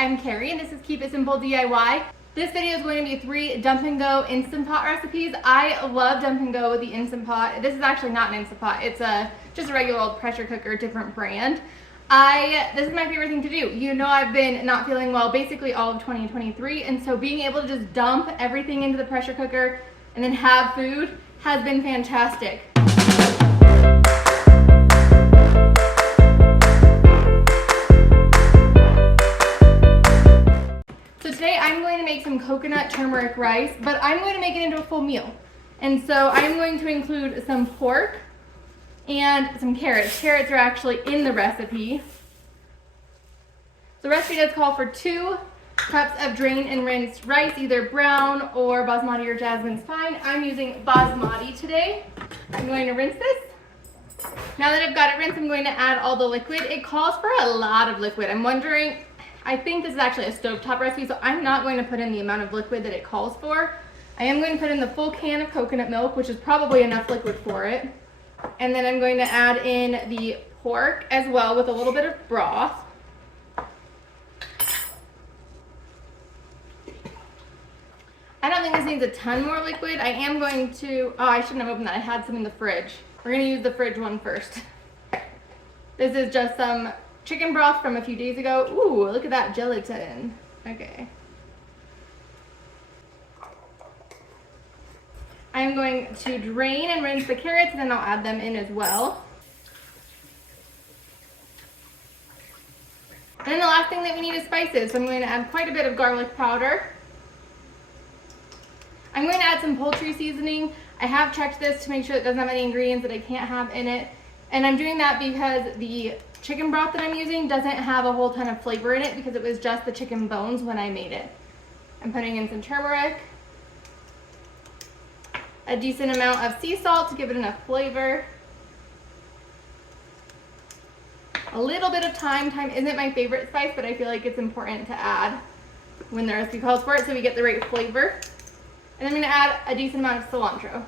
I'm Carrie and this is Keep It Simple DIY. This video is going to be 3 dump and go Instant Pot recipes. I love dump and go with the Instant Pot. This is actually not an Instant Pot. It's just a regular old pressure cooker, different brand. This is my favorite thing to do. You know, I've been not feeling well basically all of 2023, and so being able to just dump everything into the pressure cooker and then have food has been fantastic. So today I'm going to make some coconut turmeric rice, but I'm going to make it into a full meal. And so I'm going to include some pork and some carrots. Carrots are actually in the recipe. The recipe does call for 2 cups of drained and rinsed rice, either brown or basmati or jasmine's fine. I'm using basmati today. I'm going to rinse this. Now that I've got it rinsed, I'm going to add all the liquid. It calls for a lot of liquid. I'm wondering, I think this is actually a stovetop recipe, so I'm not going to put in the amount of liquid that it calls for. I am going to put in the full can of coconut milk, which is probably enough liquid for it. And then I'm going to add in the pork as well with a little bit of broth. I don't think this needs a ton more liquid. I am going to, oh, I shouldn't have opened that. I had some in the fridge. We're going to use the fridge one first. This is just some chicken broth from a few days ago. Ooh, look at that gelatin. Okay. I'm going to drain and rinse the carrots, and then I'll add them in as well. And then the last thing that we need is spices. So I'm going to add quite a bit of garlic powder. I'm going to add some poultry seasoning. I have checked this to make sure it doesn't have any ingredients that I can't have in it. And I'm doing that because the chicken broth that I'm using doesn't have a whole ton of flavor in it because it was just the chicken bones when I made it. I'm putting in some turmeric, a decent amount of sea salt to give it enough flavor, a little bit of thyme. Thyme isn't my favorite spice, but I feel like it's important to add when the recipe calls for it so we get the right flavor. And I'm going to add a decent amount of cilantro.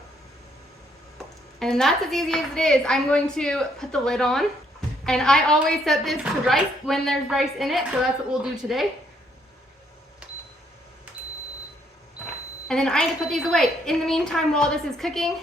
And that's as easy as it is. I'm going to put the lid on. And I always set this to rice when there's rice in it, so that's what we'll do today. And then I need to put these away. In the meantime, while this is cooking,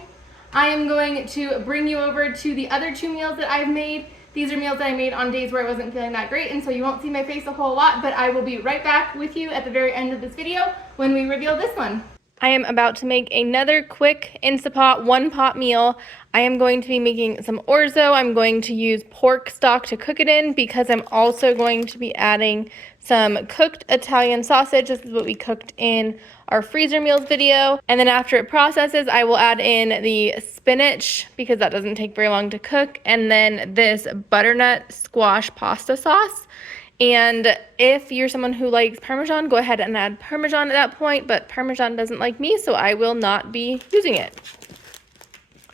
I am going to bring you over to the other 2 meals that I've made. These are meals that I made on days where I wasn't feeling that great, and so you won't see my face a whole lot, but I will be right back with you at the very end of this video when we reveal this one. I am about to make another quick Instapot 1-pot meal. I am going to be making some orzo. I'm going to use pork stock to cook it in because I'm also going to be adding some cooked Italian sausage. This is what we cooked in our freezer meals video. And then after it processes, I will add in the spinach because that doesn't take very long to cook. And then this butternut squash pasta sauce. And if you're someone who likes Parmesan, go ahead and add Parmesan at that point, but Parmesan doesn't like me, so I will not be using it.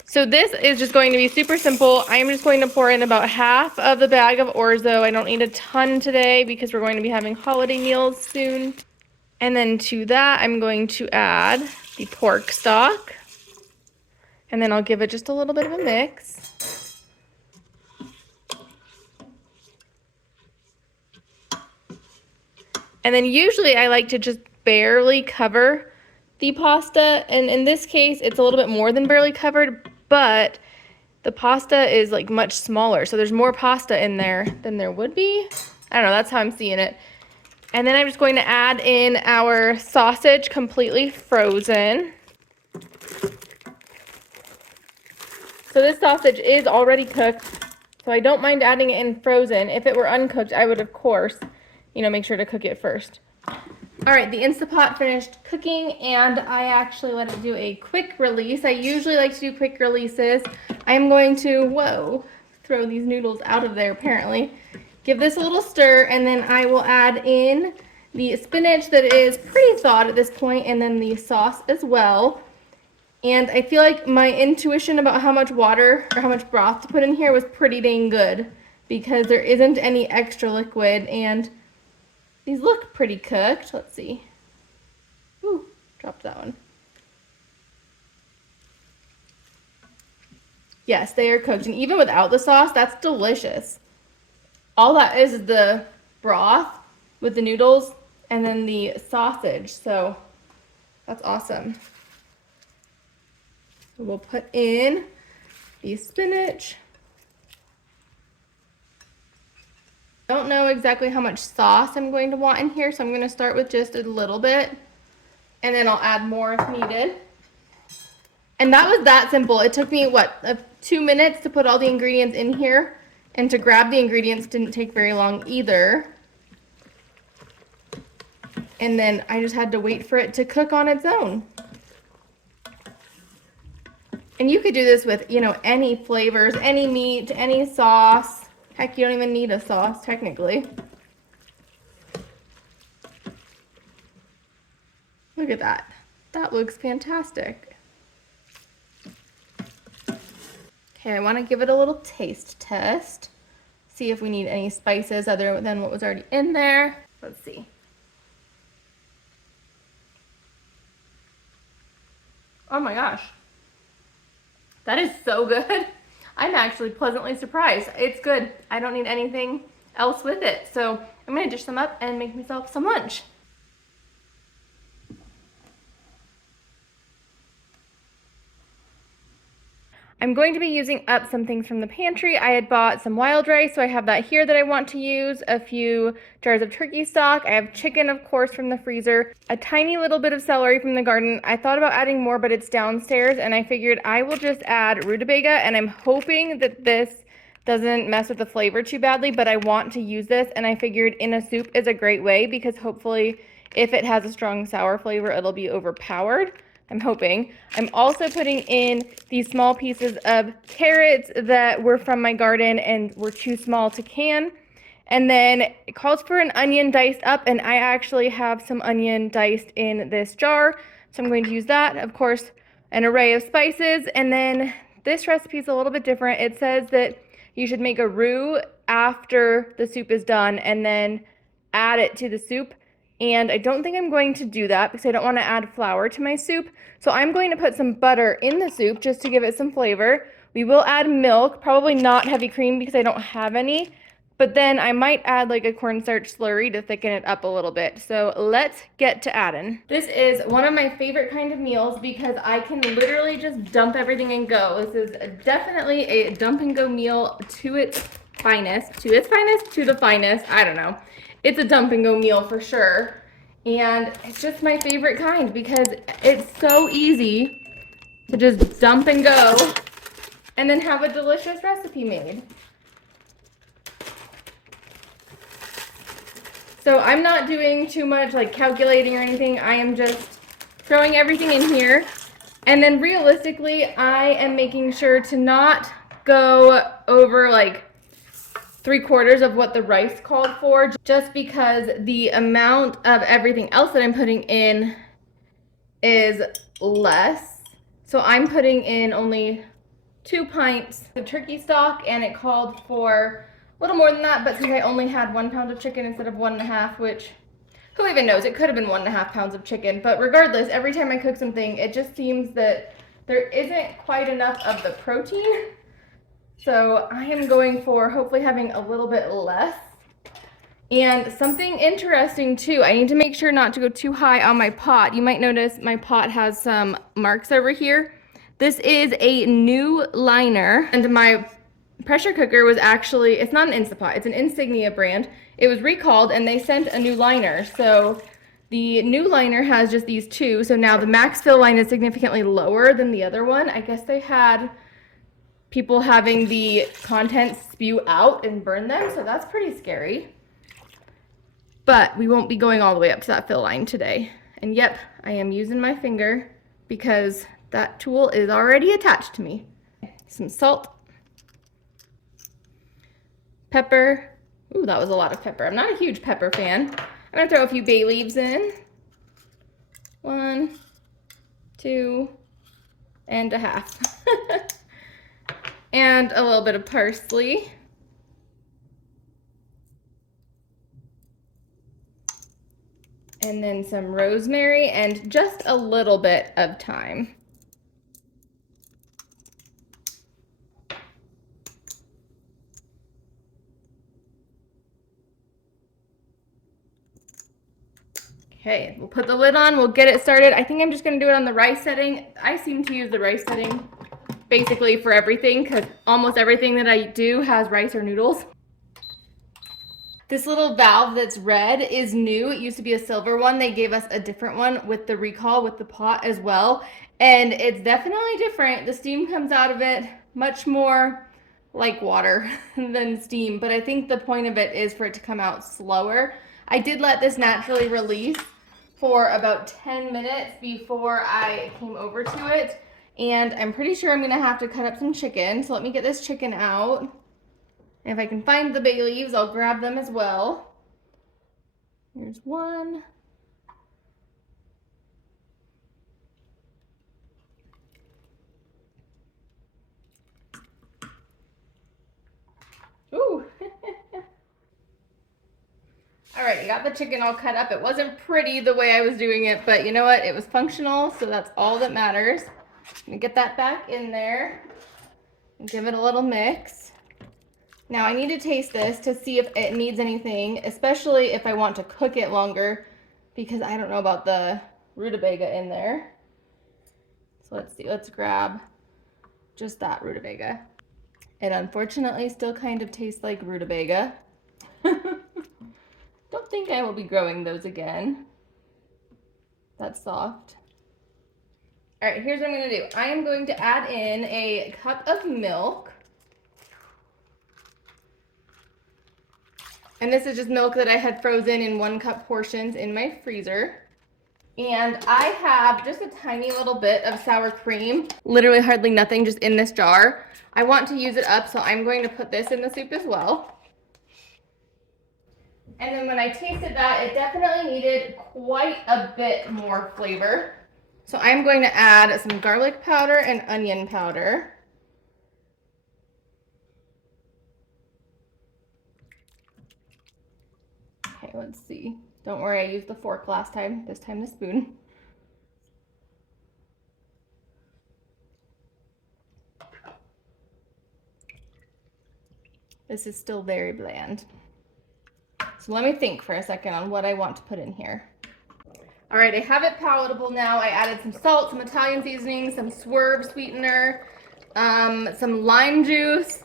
So this is just going to be super simple. I'm just going to pour in about half of the bag of orzo. I don't need a ton today because we're going to be having holiday meals soon. And then to that, I'm going to add the pork stock. And then I'll give it just a little bit of a mix. And then usually I like to just barely cover the pasta. And in this case, it's a little bit more than barely covered, but the pasta is like much smaller. So there's more pasta in there than there would be. I don't know, that's how I'm seeing it. And then I'm just going to add in our sausage completely frozen. So this sausage is already cooked, so I don't mind adding it in frozen. If it were uncooked, I would, of course, make sure to cook it first. All right, the Instapot finished cooking, and I actually let it do a quick release. I usually like to do quick releases. I'm going to, whoa, throw these noodles out of there apparently. Give this a little stir, and then I will add in the spinach that is pretty thawed at this point, and then the sauce as well. And I feel like my intuition about how much water or how much broth to put in here was pretty dang good because there isn't any extra liquid, and these look pretty cooked. Let's see. Ooh, dropped that one. Yes, they are cooked. And even without the sauce, that's delicious. All that is the broth with the noodles and then the sausage. So that's awesome. We'll put in the spinach. Don't know exactly how much sauce I'm going to want in here, so I'm going to start with just a little bit, and then I'll add more if needed. And that was that simple. It took me, what, 2 minutes to put all the ingredients in here, and to grab the ingredients didn't take very long either. And then I just had to wait for it to cook on its own. And you could do this with, you know, any flavors, any meat, any sauce. Heck, you don't even need a sauce, technically. Look at that. That looks fantastic. Okay, I want to give it a little taste test. See if we need any spices other than what was already in there. Let's see. Oh my gosh. That is so good. I'm actually pleasantly surprised. It's good. I don't need anything else with it. So I'm gonna dish them up and make myself some lunch. I'm going to be using up some things from the pantry. I had bought some wild rice, so I have that here that I want to use, a few jars of turkey stock. I have chicken, of course, from the freezer, a tiny little bit of celery from the garden. I thought about adding more, but it's downstairs, and I figured I will just add rutabaga, and I'm hoping that this doesn't mess with the flavor too badly, but I want to use this, and I figured in a soup is a great way because hopefully if it has a strong sour flavor, it'll be overpowered. I'm hoping. I'm also putting in these small pieces of carrots that were from my garden and were too small to can. And then it calls for an onion diced up, and I actually have some onion diced in this jar. So I'm going to use that. Of course, an array of spices. And then this recipe is a little bit different. It says that you should make a roux after the soup is done and then add it to the soup. And I don't think I'm going to do that because I don't want to add flour to my soup. So I'm going to put some butter in the soup just to give it some flavor. We will add milk, probably not heavy cream because I don't have any. But then I might add like a cornstarch slurry to thicken it up a little bit. So let's get to adding. This is one of my favorite kind of meals because I can literally just dump everything and go. This is definitely a dump and go meal to its finest. To the finest, I don't know. It's a dump and go meal for sure. And it's just my favorite kind because it's so easy to just dump and go and then have a delicious recipe made. So I'm not doing too much like calculating or anything. I am just throwing everything in here. And then realistically, I am making sure to not go over like 3/4 of what the rice called for, just because the amount of everything else that I'm putting in is less. So I'm putting in only 2 pints of turkey stock, and it called for a little more than that, but since I only had 1 pound of chicken instead of 1.5, which who even knows, it could have been 1.5 pounds of chicken. But regardless, every time I cook something, it just seems that there isn't quite enough of the protein. So I am going for hopefully having a little bit less. And something interesting too, I need to make sure not to go too high on my pot. You might notice my pot has some marks over here. This is a new liner, and my pressure cooker was actually, it's not an Instapot, it's an Insignia brand. It was recalled and they sent a new liner. So the new liner has just these two. So now the max fill line is significantly lower than the other one. I guess they had people having the contents spew out and burn them, so that's pretty scary. But we won't be going all the way up to that fill line today. And yep, I am using my finger because that tool is already attached to me. Some salt, pepper. Ooh, that was a lot of pepper. I'm not a huge pepper fan. I'm gonna throw a few bay leaves in. 1, 2, and a half. And a little bit of parsley. And then some rosemary and just a little bit of thyme. Okay, we'll put the lid on, we'll get it started. I think I'm just gonna do it on the rice setting. I seem to use the rice setting basically for everything because almost everything that I do has rice or noodles. This little valve that's red is new. It used to be a silver one. They gave us a different one with the recall with the pot as well. And it's definitely different. The steam comes out of it much more like water than steam, but I think the point of it is for it to come out slower. I did let this naturally release for about 10 minutes before I came over to it. And I'm pretty sure I'm gonna have to cut up some chicken. So let me get this chicken out. And if I can find the bay leaves, I'll grab them as well. Here's one. Ooh. All right, you got the chicken all cut up. It wasn't pretty the way I was doing it, but you know what? It was functional, so that's all that matters. I'm gonna get that back in there and give it a little mix. Now I need to taste this to see if it needs anything, especially if I want to cook it longer, because I don't know about the rutabaga in there. So let's see, let's grab just that rutabaga. It unfortunately still kind of tastes like rutabaga. Don't think I will be growing those again. That's soft. All right, here's what I'm gonna do. I am going to add in a cup of milk. And this is just milk that I had frozen in 1 cup portions in my freezer. And I have just a tiny little bit of sour cream, literally hardly nothing, just in this jar. I want to use it up, so I'm going to put this in the soup as well. And then when I tasted that, it definitely needed quite a bit more flavor. So I'm going to add some garlic powder and onion powder. Okay, let's see. Don't worry, I used the fork last time, this time the spoon. This is still very bland. So let me think for a second on what I want to put in here. All right, I have it palatable now. I added some salt, some Italian seasoning, some swerve sweetener, some lime juice,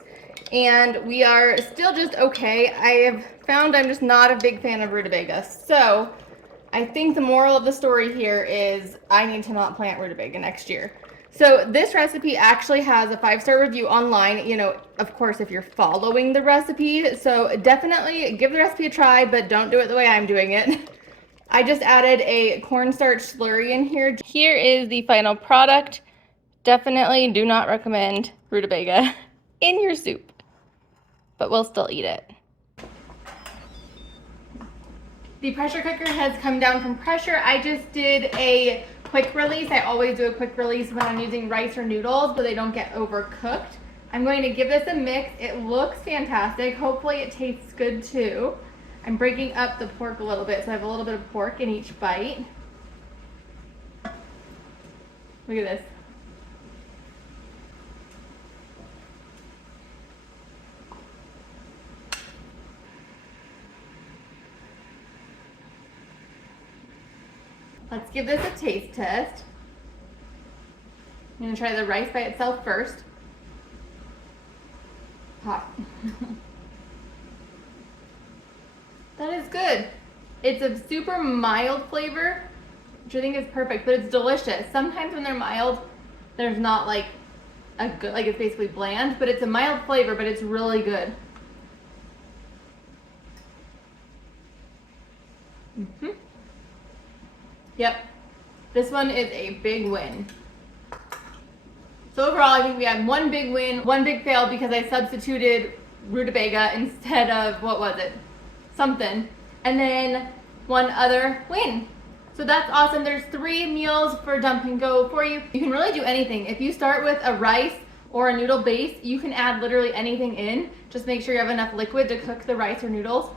and we are still just okay. I have found I'm just not a big fan of rutabaga. So I think the moral of the story here is I need to not plant rutabaga next year. So this recipe actually has a 5-star review online, you know, of course, if you're following the recipe. So definitely give the recipe a try, but don't do it the way I'm doing it. I just added a cornstarch slurry in here. Here is the final product. Definitely do not recommend rutabaga in your soup, but we'll still eat it. The pressure cooker has come down from pressure. I just did a quick release. I always do a quick release when I'm using rice or noodles, but they don't get overcooked. I'm going to give this a mix. It looks fantastic. Hopefully it tastes good too. I'm breaking up the pork a little bit, so I have a little bit of pork in each bite. Look at this. Let's give this a taste test. I'm gonna try the rice by itself first. Hot. That is good. It's a super mild flavor, which I think is perfect, but it's delicious. Sometimes when they're mild, there's not like a good, like it's basically bland, but it's a mild flavor, but it's really good. Yep, this one is a big win. So overall, I think we had 1 big win, 1 big fail because I substituted rutabaga instead of, what was it? Something. And then 1 other win. So that's awesome. There's 3 meals for dump and go for you. You can really do anything. If you start with a rice or a noodle base, you can add literally anything in. Just make sure you have enough liquid to cook the rice or noodles.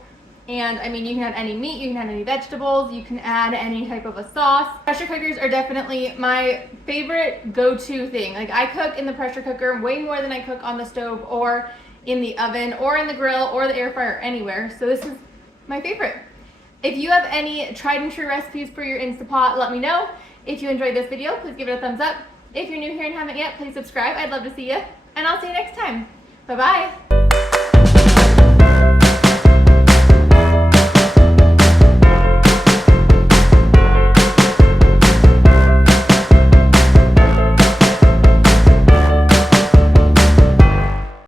And I mean, you can add any meat, you can add any vegetables, you can add any type of a sauce. Pressure cookers are definitely my favorite go-to thing. Like I cook in the pressure cooker way more than I cook on the stove or in the oven or in the grill or the air fryer, anywhere. So this is my favorite. If you have any tried and true recipes for your Instapot, let me know. If you enjoyed this video, please give it a thumbs up. If you're new here and haven't yet, please subscribe. I'd love to see you. And I'll see you next time. Bye-bye.